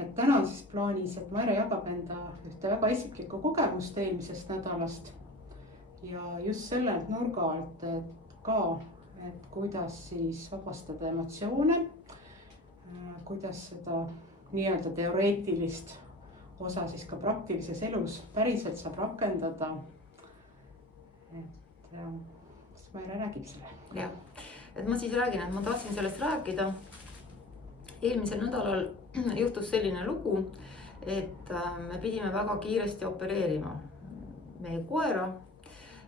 Et täna on siis plaanis, et Maire jagab enda ühte väga isiklikku kogemust eelmisest nädalast ja just sellelt nurga alt, et kuidas siis vabastada emotsioone, kuidas seda nii-öelda teoreetilist osa siis ka praktilises elus päriselt saab rakendada. Et Maire räägib selle. Jah, et ma siis räägin, et ma tahtsin sellest rääkida. Eelmisel nädalal juhtus selline lugu, et me pidime väga kiiresti opereerima meie koera.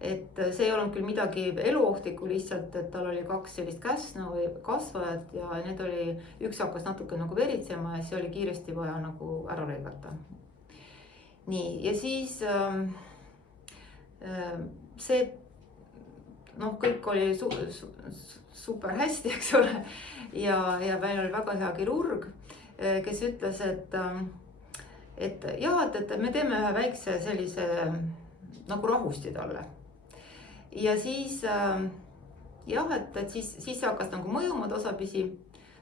Et see ei olnud küll midagi eluohtlikku, lihtsalt, et tal oli 2 sellist käsna või kasvajat ja need oli, üks hakkas natuke nagu veritsema ja see oli kiiresti vaja nagu ära lõigata. Nii, ja siis see, kõik oli super hästi, eks ole. Ja meil oli väga hea kirurg, kes ütles, et me teeme ühe väikse sellise nagu rahusti talle. Ja siis siis hakkas nagu mõjuma tasapisi.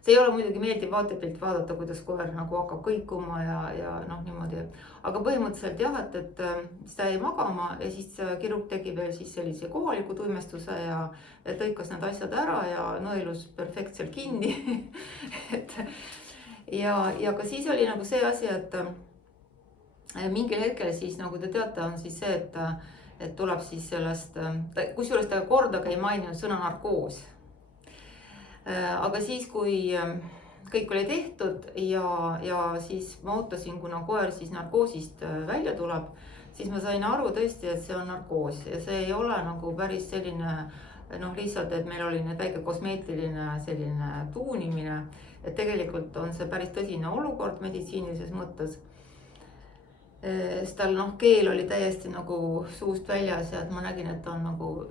See ei ole muidugi meeldiv vaatepilt vaadata, kuidas koer nagu hakkab kõikuma ja niimoodi. Aga põhimõtteliselt et siis ta jäi magama ja siis kirurg tegi veel siis sellise kohaliku tuimestuse ja lõikas need asjad ära ja nõelus perfektselt kinni. ja ka siis oli nagu see asi, et mingil hetkel siis nagu te teate, on siis see, et tuleb siis sellest, kusjuures ta kordagi ei maininud sõna narkoos. Aga siis, kui kõik oli tehtud ja siis ma ootasin, kuna koer siis narkoosist välja tuleb, siis ma sain aru tõesti, et see on narkoos ja see ei ole nagu päris selline, lihtsalt, et meil oli nüüd väike kosmeetiline selline tuunimine, et tegelikult on see päris tõsine olukord meditsiinilises mõttes. Sest tal keel oli täiesti nagu suust väljas ja et ma nägin, et ta on nagu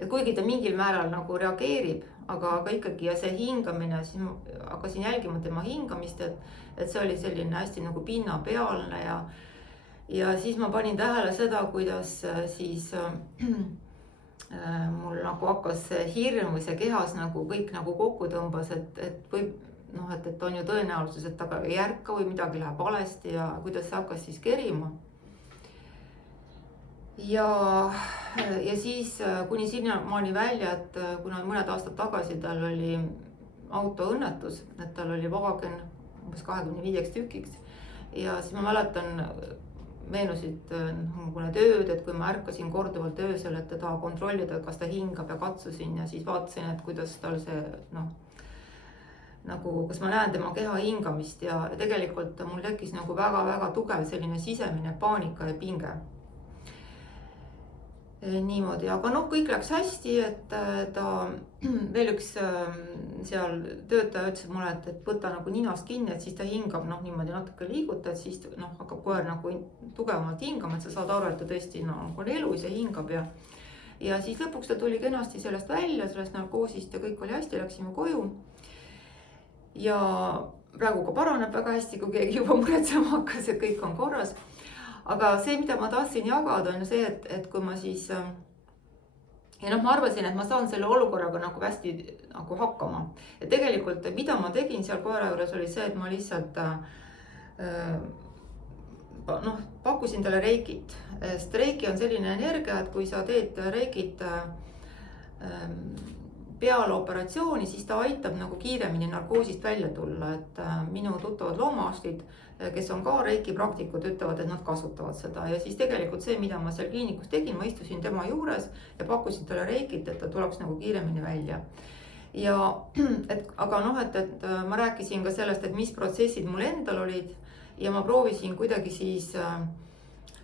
et kuigi ta mingil määral nagu reageerib, aga ikkagi ja see hingamine, siis ma hakkasin jälgima tema hingamist, et see oli selline hästi nagu pinnapealne ja siis ma panin tähele seda, kuidas siis mul nagu hakkas hirm või see kehas nagu kõik nagu kokku tõmbas, et võib et on ju tõenäosus, et ta ei ärka või midagi läheb valesti ja kuidas see hakkas siis kerima. Ja siis kuni sinnamaani välja, et kuna mõned aastad tagasi tal oli autoõnnetus, et tal oli vaagen umbes 25 tükiks ja siis ma mäletan, meenusid need ööd, et kui ma ärkasin korduvalt öösel, et teda kontrollida, kas ta hingab ja katsusin ja siis vaatasin, et kuidas tal see nagu, kas ma näen tema keha hingamist ja tegelikult mul tekkis nagu väga-väga tugev selline sisemine paanika ja pinge. Niimoodi, aga kõik läks hästi, et ta veel üks seal töötaja ütles mulle, et võta nagu ninast kinni, et siis ta hingab niimoodi natuke liiguta, et siis hakkab koer nagu tugevamalt hingama, et sa saad aru, et ta tõesti on elus ja hingab ja siis lõpuks ta tuli kenasti sellest välja, sellest narkoosist ja kõik oli hästi, läksime koju. Ja praegu ka paraneb väga hästi, kui keegi juba muretsema hakkas, et kõik on korras. Aga see, mida ma tahtsin jagada, on see, et kui ma siis ja ma arvasin, et ma saan selle olukorraga nagu hästi nagu hakkama. Ja tegelikult, mida ma tegin seal koera juures oli see, et ma lihtsalt pakkusin talle reikit. Sest reiki on selline energia, et kui sa teed reikit peale operatsiooni, siis ta aitab nagu kiiremini narkoosist välja tulla, et minu tuttavad loomaarstid, kes on ka reiki praktikud, ütlevad, et nad kasutavad seda ja siis tegelikult see, mida ma seal kliinikus tegin, ma istusin tema juures ja pakkusin talle reikit, et ta tuleks nagu kiiremini välja. Ja aga et ma rääkisin ka sellest, et mis protsessid mul endal olid ja ma proovisin kuidagi siis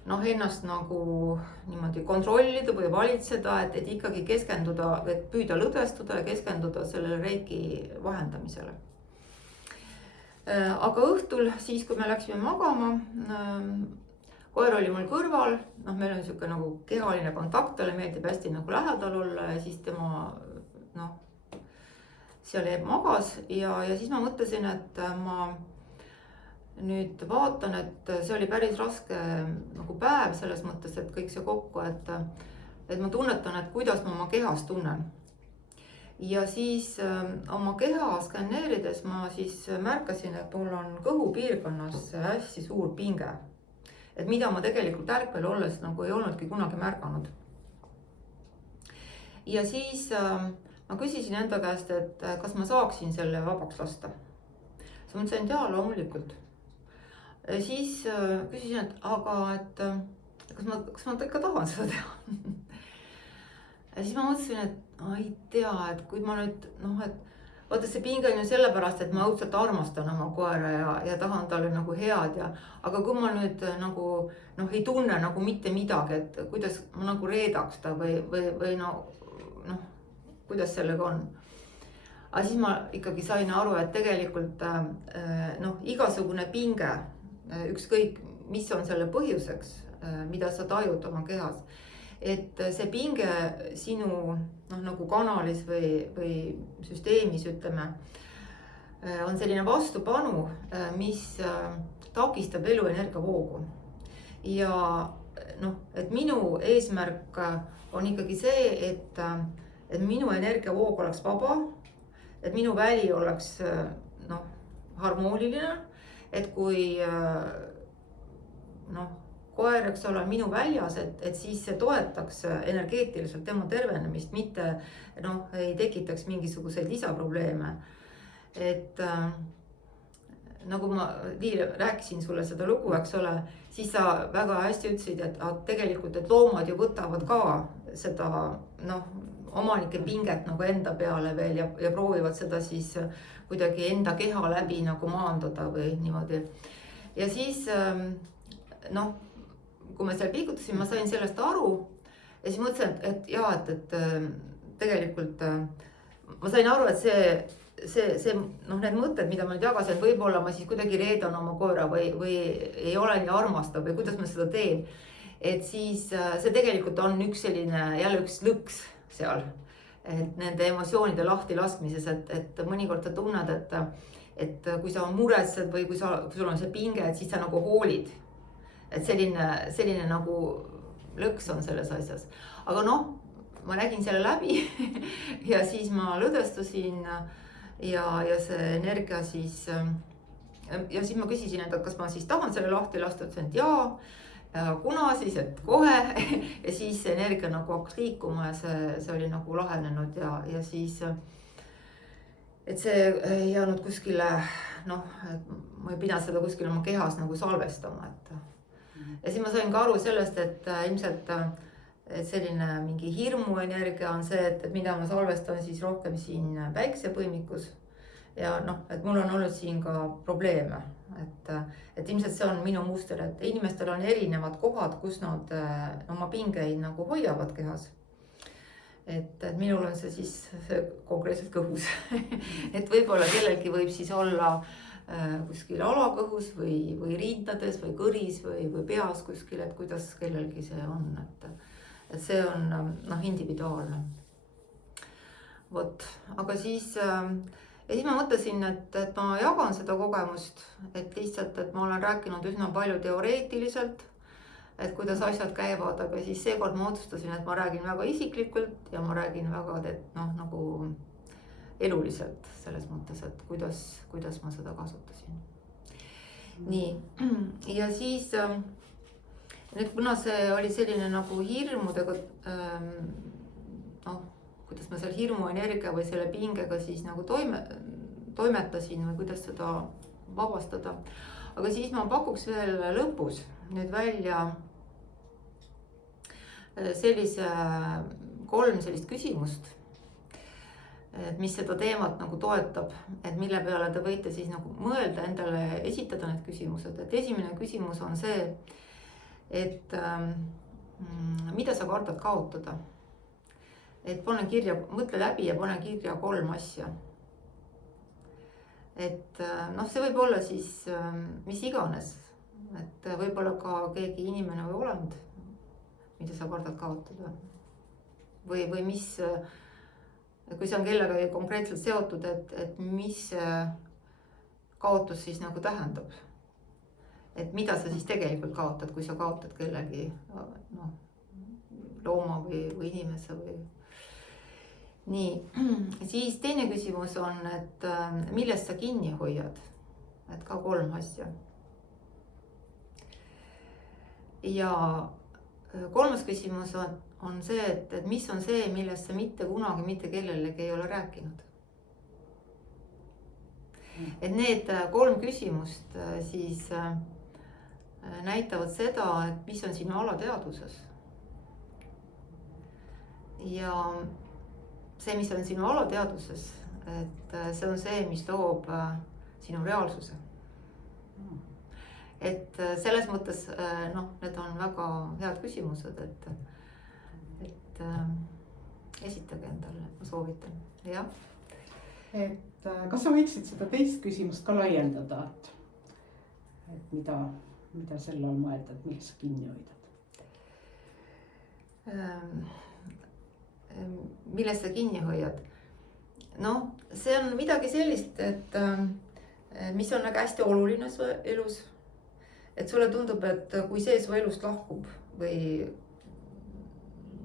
ennast nagu niimoodi kontrollida või valitseda, et ikkagi keskenduda, et püüda lõdvestuda ja keskenduda sellele reiki vahendamisele. Aga õhtul siis, kui me läksime magama, koer oli mul kõrval, meil on niisugune nagu kehaline kontakt, talle meeldib hästi nagu lähedal olla ja siis tema seal magas ja siis ma mõtlesin, et ma nüüd vaatan, et see oli päris raske nagu päev selles mõttes, et kõik see kokku, et ma tunnetan, et kuidas ma oma kehas tunnen. ja siis oma keha skanneerides ma siis märkasin, et mul on kõhupiirkonnas hästi suur pinge. Et mida ma tegelikult ärkvel olles nagu ei olnudki kunagi märganud. Ja siis ma küsisin enda käest, et kas ma saaksin selle vabaks lasta. Siis ma mõtlesin, et jaa, loomulikult. Ja siis küsisin, et aga kas ma ikka tahan seda teha? Ja siis ma mõtlesin, et ma ei tea, et kui ma nüüd, et vaata see pinge on ju sellepärast, et ma õudselt armastan oma koera ja tahan talle nagu head aga kui ma nüüd nagu ei tunne nagu mitte midagi, et kuidas ma nagu reedaks ta või kuidas sellega on. Aga siis ma ikkagi sain aru, et tegelikult igasugune pinge, ükskõik mis on selle põhjuseks, mida sa tajud oma kehas, et see pinge sinu nagu kanalis või süsteemis, ütleme, on selline vastupanu, mis takistab eluenergia voogu. Ja et minu eesmärk on ikkagi see, et minu energiavoog oleks vaba, et minu väli oleks harmooniline, et kui koer, eks ole, minu väljas, et siis see toetaks energeetiliselt tema tervenemist, mitte ei tekitaks mingisuguseid lisaprobleeme. Et nagu ma rääkisin sulle seda lugu, eks ole, siis sa väga hästi ütlesid, et tegelikult, et loomad ju võtavad ka seda omanike pinget nagu enda peale veel ja proovivad seda siis kuidagi enda keha läbi nagu maandada või niimoodi. Ja siis kui ma seal piikutasin, ma sain sellest aru ja siis mõtlesin, et tegelikult ma sain aru, et see need mõtted, mida ma nüüd jagasin, võib-olla ma siis kuidagi reedan oma koera või ei ole nii armastav või kuidas ma seda teen. Et siis see tegelikult on jälle üks lõks seal, et nende emotsioonide lahti laskmises, et mõnikord sa tunned, et kui sa muretsed või kui sul on see pinge, et siis sa nagu hoolid. Et selline nagu lõks on selles asjas. Aga ma nägin selle läbi ja siis ma lõdvestusin ja see energia siis, ja siis ma küsisin, et kas ma siis tahan selle lahti lasta, ütlesin, et jaa, kuna siis, et kohe ja siis see energia nagu hakkas liikuma ja see oli nagu lahenenud ja siis, et see ei jäänud kuskile, et ma ei pidanud seda kuskile oma kehas nagu salvestama, ja siis ma sain ka aru sellest, et ilmselt et selline mingi hirmuenergia on see, et mida ma salvestan siis rohkem siin päiksepõimikus ja et mul on olnud siin ka probleeme, et ilmselt see on minu muster, et inimestel on erinevad kohad, kus nad oma pingeid nagu hoiavad kehas. Et minul on see siis konkreetselt kõhus, et võib-olla kellelgi võib siis olla kuskil alakõhus või rindades või kõris või peas kuskil, et kuidas kellelgi see on, et see on individuaalne. Vot, aga siis ma mõtlesin, et ma jagan seda kogemust, et lihtsalt, et ma olen rääkinud üsna palju teoreetiliselt, et kuidas asjad käivad, aga siis seekord ma otsustasin, et ma räägin väga isiklikult ja ma räägin väga nagu eluliselt selles mõttes, et kuidas ma seda kasutasin. Nii, ja siis nüüd kuna see oli selline nagu hirmudega, kuidas ma seal hirmuenergia või selle pingega siis nagu toimetasin või kuidas seda vabastada. Aga siis ma pakuks veel lõpus nüüd välja kolm sellist küsimust, et mis seda teemat nagu toetab, et mille peale te võite siis nagu mõelda endale, esitada need küsimused. Et esimene küsimus on see, et mida sa kardad kaotada? Et pane kirja, mõtle läbi ja pane kirja 3 asja. Et see võib olla siis mis iganes, et võib-olla ka keegi inimene või olend, mida sa kardad kaotada. Või mis, kui see on kellega konkreetselt seotud, et mis kaotus siis nagu tähendab. Et mida sa siis tegelikult kaotad, kui sa kaotad kellegi looma või inimese või. nii, siis teine küsimus on, et millest sa kinni hoiad, et ka 3 asja. Ja 3. küsimus on see, et mis on see, millest sa mitte kunagi mitte kellelegi ei ole rääkinud. Et need 3 küsimust siis näitavad seda, et mis on sinu alateadvuses. Ja see, mis on sinu alateadvuses, et see on see, mis loob sinu reaalsuse. Et selles mõttes need on väga head küsimused, et esitage endale, ma soovitan, jah. Et kas sa võiksid seda teist küsimust ka laiendada, et mida selle all mõelda, et millest sa kinni hoidad? Millest sa kinni hoiad? No, see on midagi sellist, et mis on väga hästi oluline su elus. Et sulle tundub, et kui see su elust lahkub või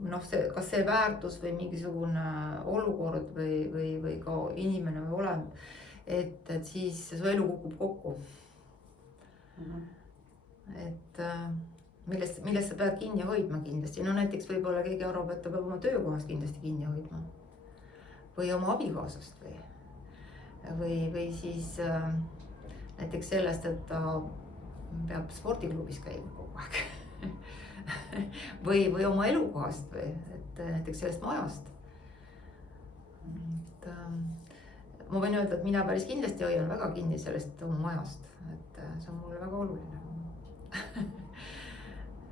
kas see väärtus või mingisugune olukord või ka inimene või olem, et siis su elu kukub kokku. Et millest sa pead kinni hoidma kindlasti. No näiteks võib-olla keegi arvab, et ta peab oma töökohast kindlasti kinni hoidma. Või oma abikaasast või siis näiteks sellest, et ta peab spordiklubis käima kogu aeg. või oma elukohast või et näiteks sellest majast. Et, ma võin öelda, et mina päris kindlasti hoian väga kinni sellest oma majast, et see on mulle väga oluline.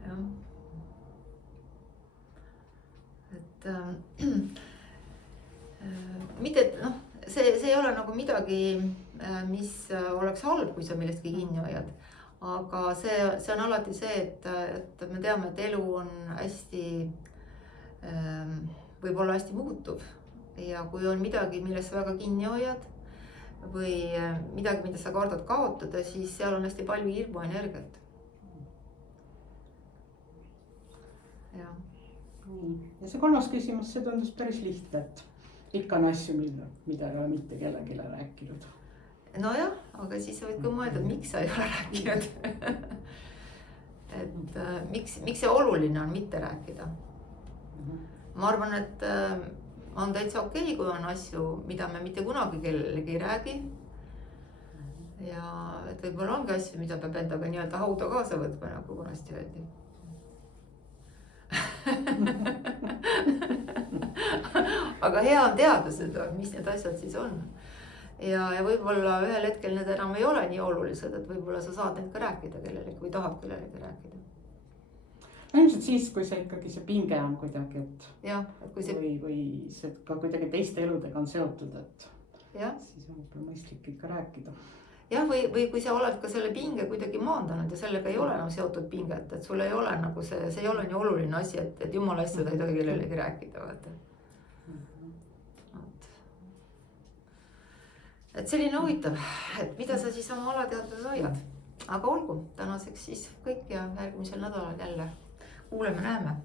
Ja. Et mitte, et see ei ole nagu midagi, mis oleks halb, kui sa millestki kinni hoiad. Aga see on alati see, et me teame, et elu on hästi, võib-olla hästi muutuv. Ja kui on midagi, millest sa väga kinni hoiad või midagi, mida sa kardad kaotada, siis seal on hästi palju hirmu energiat. Ja see 3. küsimus, see tundus päris lihtne, et ikka on asju, mida ei ole mitte kellelegi rääkinud. Nojah, aga siis sa võid ka mõelda, et miks sa ei ole rääkinud. Et miks see oluline on mitte rääkida. Ma arvan, et on täitsa okei, kui on asju, mida me mitte kunagi kellelegi ei räägi. Ja et võib-olla ongi asju, mida peab endaga nii-öelda hauda kaasa võtma, nagu kunasti öeldi. Aga hea on teada seda, mis need asjad siis on. Ja võib-olla ühel hetkel need enam ei ole nii olulised, et võib-olla sa saad neid ka rääkida kellelegi või tahad kellelegi rääkida. No ilmselt siis, kui see ikkagi see pinge on kuidagi, et ja, kui see... või see ka kuidagi teiste eludega on seotud, et ja. Siis on mõistlik ikka rääkida. Jah, või kui sa oled ka selle pinge kuidagi maandanud ja sellega ei ole enam seotud pinget, et sul ei ole nagu see ei ole nii oluline asi, et jumala asja ta ei tohi kellelegi rääkida, vaata. Et selline huvitav, et mida sa siis oma alateadvuses hoiad. Aga olgu, tänaseks siis kõik ja järgmisel nädalal jälle kuuleme, näeme.